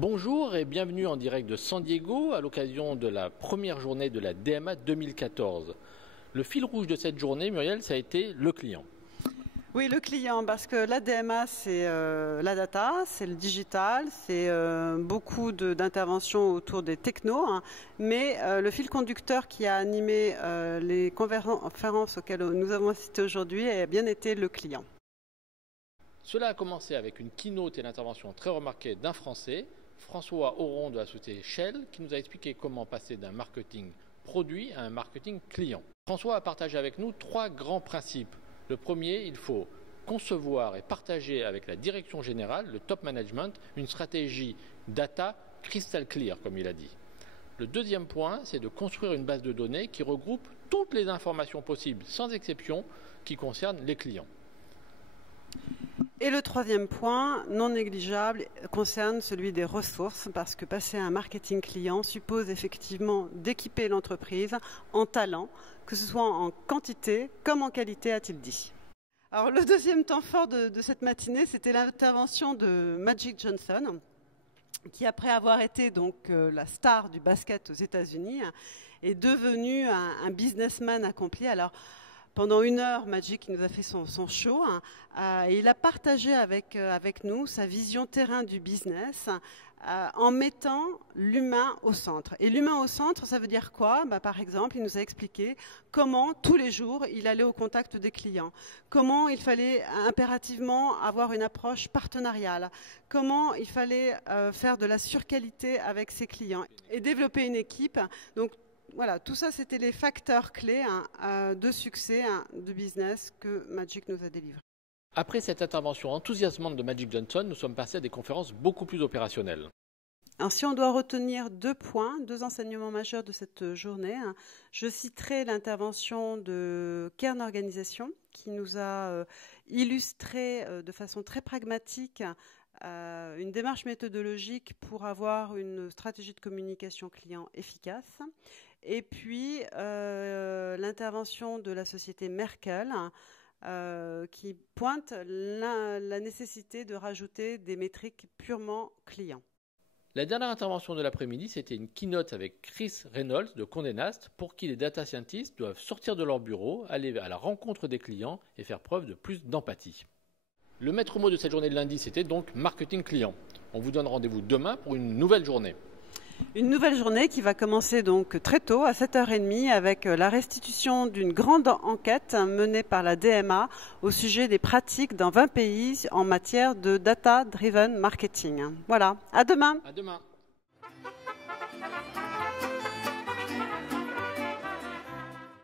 Bonjour et bienvenue en direct de San Diego à l'occasion de la première journée de la DMA 2014. Le fil rouge de cette journée, Muriel, ça a été le client. Oui, le client, parce que la DMA, c'est la data, c'est le digital, c'est beaucoup d'interventions autour des technos, hein, mais le fil conducteur qui a animé les conférences auxquelles nous avons assisté aujourd'hui a bien été le client. Cela a commencé avec une keynote et l'intervention très remarquée d'un Français, François Auron de la société Shell, qui nous a expliqué comment passer d'un marketing produit à un marketing client. François a partagé avec nous 3 grands principes. Le premier, il faut concevoir et partager avec la direction générale, le top management, une stratégie data crystal clear, comme il a dit. Le deuxième point, c'est de construire une base de données qui regroupe toutes les informations possibles, sans exception, qui concernent les clients. Et le troisième point, non négligeable, concerne celui des ressources, parce que passer à un marketing client suppose effectivement d'équiper l'entreprise en talent, que ce soit en quantité comme en qualité, a-t-il dit. Alors le deuxième temps fort de cette matinée, c'était l'intervention de Magic Johnson, qui après avoir été donc la star du basket aux États-Unis, est devenu un businessman accompli. Alors pendant 1 heure, Magic nous a fait son show et il a partagé avec nous sa vision terrain du business en mettant l'humain au centre. Et l'humain au centre, ça veut dire quoi ? Par exemple, il nous a expliqué comment tous les jours il allait au contact des clients, comment il fallait impérativement avoir une approche partenariale, comment il fallait faire de la surqualité avec ses clients et développer une équipe. Donc, voilà, tout ça, c'était les facteurs clés de succès de business que Magic nous a délivrés. Après cette intervention enthousiasmante de Magic Johnson, nous sommes passés à des conférences beaucoup plus opérationnelles. Alors, si on doit retenir 2 points, 2 enseignements majeurs de cette journée, je citerai l'intervention de Kern Organisation qui nous a illustré de façon très pragmatique une démarche méthodologique pour avoir une stratégie de communication client efficace. Et puis l'intervention de la société Merkle qui pointe la nécessité de rajouter des métriques purement clients. La dernière intervention de l'après-midi, c'était une keynote avec Chris Reynolds de Condé Nast pour qui les data scientists doivent sortir de leur bureau, aller à la rencontre des clients et faire preuve de plus d'empathie. Le maître mot de cette journée de lundi, c'était donc marketing client. On vous donne rendez-vous demain pour une nouvelle journée. Une nouvelle journée qui va commencer donc très tôt, à 7h30, avec la restitution d'une grande enquête menée par la DMA au sujet des pratiques dans 20 pays en matière de data-driven marketing. Voilà, à demain. À demain.